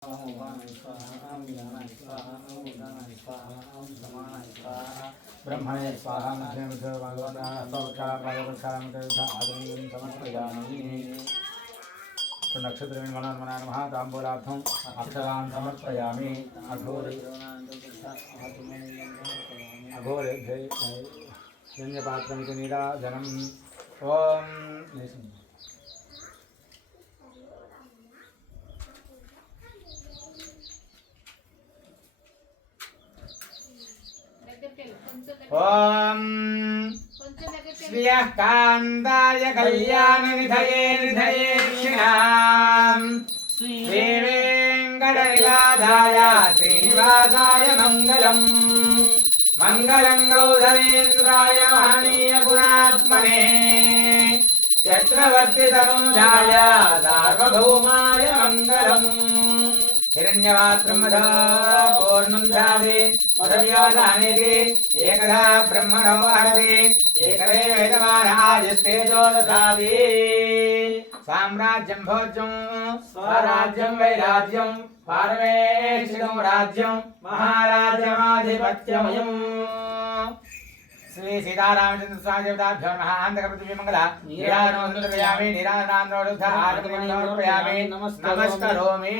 ब्रह्मणे स्वाहा मध्यमध्य समर्पयामि। नक्षत्रेण मनोन्मना नमः ताम्बूलार्थम् अक्षरान् समर्पयामि। अघोरेभ्यै शून्यपात्रमिति नीराजनम्। ओम ओम श्रियः कान्ताय कल्याणनिधये निधयेक्षिणाम् श्रीवेङ्कटनिवासाय श्रीनिवासाय मङ्गलम्। मङ्गलं गौधरेन्द्राय महनीय गुणात्मने चक्रवर्तितनूजाय सार्वभौमाय मङ्गलम्। हिरण्यपात्रं मधा पूर्णं धाति मधव्यासानेति एकधा ब्रह्मणो हरति एकदेव वेदमानायस्तेजो दधाति। साम्राज्यं भोज्यं स्वराज्यं वैराज्यं पारमेक्षितं राज्यं महाराज्यमाधिपत्यमयम्। श्री सीतारामचंद्र स्वामी देवताभ्यो नमः। आंध्रपृथ्वी मंगला नीराजनोदयामि नीराजनामृतयामि नमस्करोमि।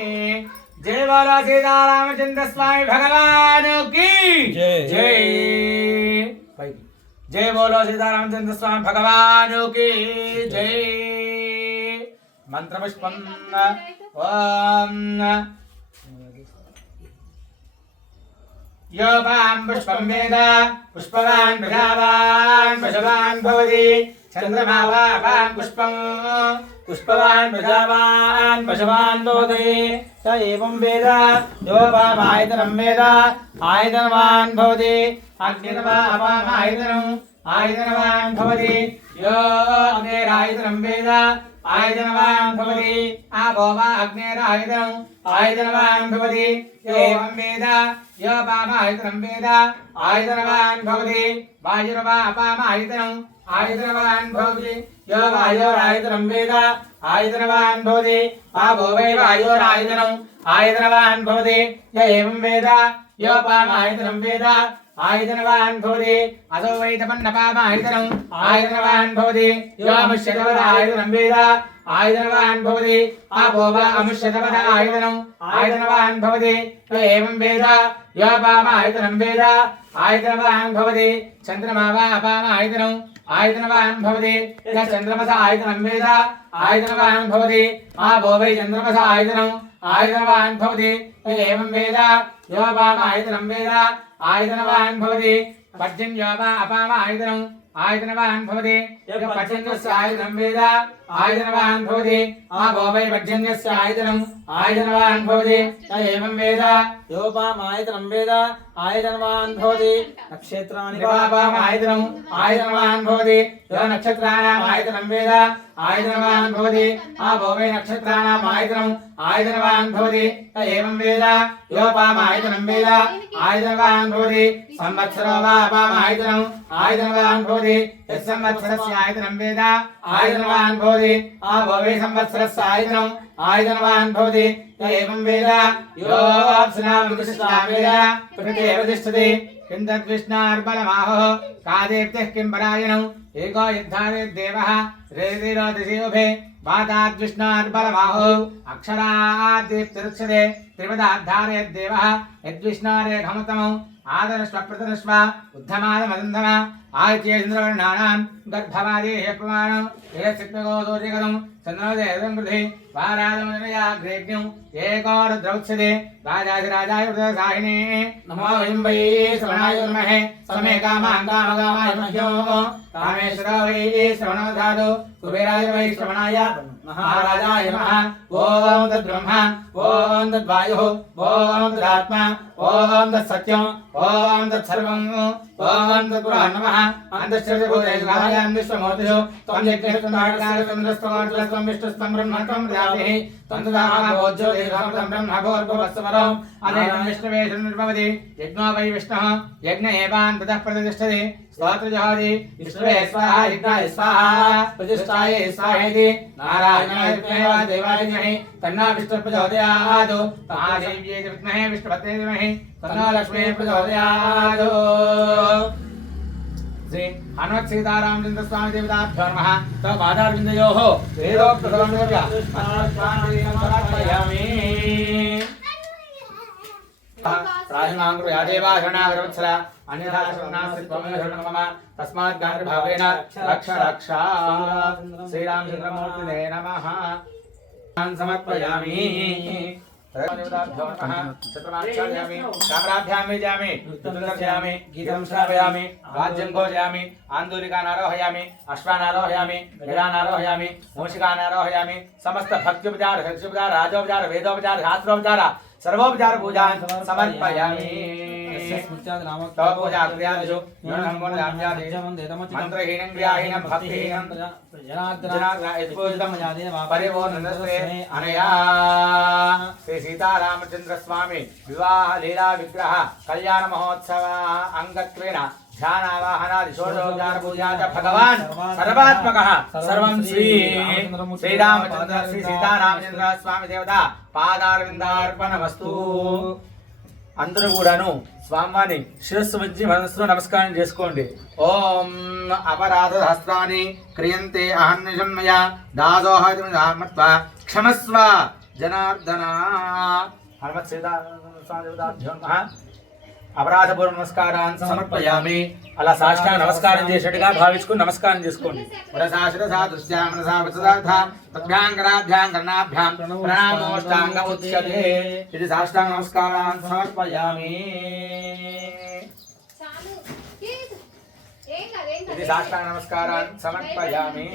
जय बोलो सीतारामचंद्र स्वामी भगवान की जय। जय जय बोलो सीतारामचंद्र स्वामी भगवान की जय। मंत्रपुष्पम ओम यो वां पुष्पं वेद पुष्पवान् प्रजावान् पशवान् भवति। चन्द्रमा वां पुष्पं पुष्पवान् प्रजावान् पशवान् भवति। स एवं वेद यो वाम् आयतनं वेद आयतनवान् भवति। अग्निर्वाम् आयतनम् आयतनवान् भवति। यो अग्निरायतनं वेद आयतनवान् भवति। आपो वा अग्निरायतनम् आयतनवान् भवति। एवं वेद यो पामायतनं वेद आयतनवान् भवति। वायुर्वा अपामायतनम् आयतनवान् भवति। यो वायोरायतनं वेद आयतनवान् भवति। आपो वै वायोरायतनम् आयतनवान् भवति। य एवं वेद यो पामायतनं वेद आयतनवान् भवति। असो वै तपन्नपामायतनम् आयतनवान् भवति। यो अमुष्यतवदायतनं वेद आयतनवान् भवति। आपो वा अमुष्यतवद आयतनम् आयतनवान् भवति। एवं वेद यो पामायतनं वेद आयतनवान् भवति। चन्द्रमा वा अपामायतनम् आयतनवान् भवति। य चन्द्रमस आयतनं वेद आयतनवान् भवति। आपो वै चन्द्रमस आयतनम् आयतनवान् भवति। एवं वेद यो पामायतनं वेद आयतनवान् भवति। पर्जन्यो वा अपामायतनम् आयतनवान् भवति। पर्जन्यस्य आयतनं वेद आयतनवान् भवति। आपो वै पर्जन्यस्य आयतनम् आयतनवान् भवति। एवं वेद यो पामायतनं वेद आयतनवान् भवति। नक्षत्राणि पामायतनम् आयतनवान् भवति। यो नक्षत्राणाम् आयतनं वेद आयतनवान् भवति। आपो वै नक्षत्राणाम् आयतनम् आयतनवान् भवति। एवं वेद यो पामायतनं वेद आयतनवान् भवति। संवत्सरो वा पामायतनम् आयतनवान् भवति। यत्संवत्सरस्य आयतनं वेद आयतनवान् भवति। आपो वै संवत्सरस्य आयतनम् आयतनवान् भवति। एवं वेद यो अप्सुनां वेद प्रकृतेव तिष्ठति। किं तद्विष्णार्बलमाहो का देवतिः किं परायणम् एको युद्धादेवः रेतिरोदिशोभे वाताद्विष्णार्बलमाहो अक्षराद्दीप्तिरुच्यते त्रिपदाद्धारयद्देवः यद्विष्णारे घमतमौ आदरश्वप्रतरश्व उद्धमादमदन्धम आदित्येन्द्रवर्णानां गर्भवादेः प्रमाणं एतत्सिक्तगोदोजगदं चन्द्रोदयं कृधि वारादमनयाग्रेज्ञं एकोरुद्रौत्सते राजाधिराजाय वृतसाहिने नमो वयं वै श्रवणाय नमः समे कामां कामकामाय मह्यो कामेश्वरो वै श्रवणो दधातु कुबेराय वै श्रवणाय महाराजाय नमः। ओम तद्ब्रह्म ओम तद्वायुः ओम तदात्मा ओम तत्सत्यम् ओम तत्सर्वम् ओम तत्पुरः नमः। अन्तश्चर्यभूतेषु विश्वमूर्तिषु त्वं यज्ञेषु त्वं नाटकाय त्वं रस्तवार्जुलस्त्वं विष्णुस्त्वं ब्रह्मत्वं प्रजापतिः त्वं तदात्मा भोज्यो సమృతం బ్రహ్మభోర్భువస్సువరం అనేకం విష్ణువేషం నిర్భవతి యజ్ఞో వై విష్ణుః యజ్ఞ ఏవాన్ తతః ప్రతిష్ఠతి స్తోత్రజహాది విష్ణువే స్వాహా యజ్ఞాయ స్వాహా ప్రతిష్ఠాయ స్వాహేతి నారాయణాయ విద్మహే దేవాయ ధీమహి తన్నో విష్ణుః ప్రచోదయాత్ మహాదేవ్యై విద్మహే విష్ణుపత్నే ధీమహి తన్నో లక్ష్మీ ప్రచోదయాత్ श्री हनुमत सीतारामचंद्र स्वामी देवताभ्यो नमः तव पादारविन्दयोः वेदोक्तसमन्वय समर्पयामि प्राहिमांगु यादेवा शरणागतवत्सल अन्यथा शरणास्ति त्वमेव शरणं मम तस्मात् गात्रभावेन रक्ष रक्षा श्रीरामचन्द्रमूर्तिने नमः समर्पयामि देवताभ्यो नमः चतुर्माक्षायामि कामराभ्यां वेजामि चतुर्दर्शयामि गीतं श्रावयामि राज्यं घोषयामि आन्दोलिकानारोहयामि अश्वानारोहयामि गजानारोहयामि मूषिकानारोहयामि समस्त भक्त्योपचार शक्त्योपचार राजोपचार वेदोपचार शास्त्रोपचार सर्वोपचार पूजान् समर्पयामि तव पूजा क्रियादिषु मन्त्रहीनं क्रियाहीनं भक्तिहीनं जनार्दन परिपूर्णनस्ते अनया श्री सीतारामचंद्र स्वामी विवाह लीला विग्रह कल्याण महोत्सव अंगत्वेन ध्यानावाहनादि षोडशोपचार पूजा च भगवान् सर्वात्मकः सर्वं श्रीरामचंद्र श्री सीतारामचंद्र स्वामी देवता పాదారవిందార్పణమస్తు అందరూ కూడాను స్వామివారిని శిరస్సు వంచి మనస్సులో నమస్కారం చేసుకోండి. ఓం అపరాధ సహస్రాన్ని క్రియంతే అహర్నిశమయ దాసోహమత్వ క్షమస్వ జనార్దన. హనుమత్ సీతారామదేవతాభ్యో నమః. అపరాధపూర్వ నమస్కారాన్ని సమర్పయామి. అలా సాష్టాంగ నమస్కారం చేసేట్టుగా భావించుకుని నమస్కారం చేసుకోండి. ఇది సాష్టాంగ నమస్కారాన్ని సమర్పయామి. ఇది సాష్టాంగ నమస్కారాన్ని సమర్పయామి.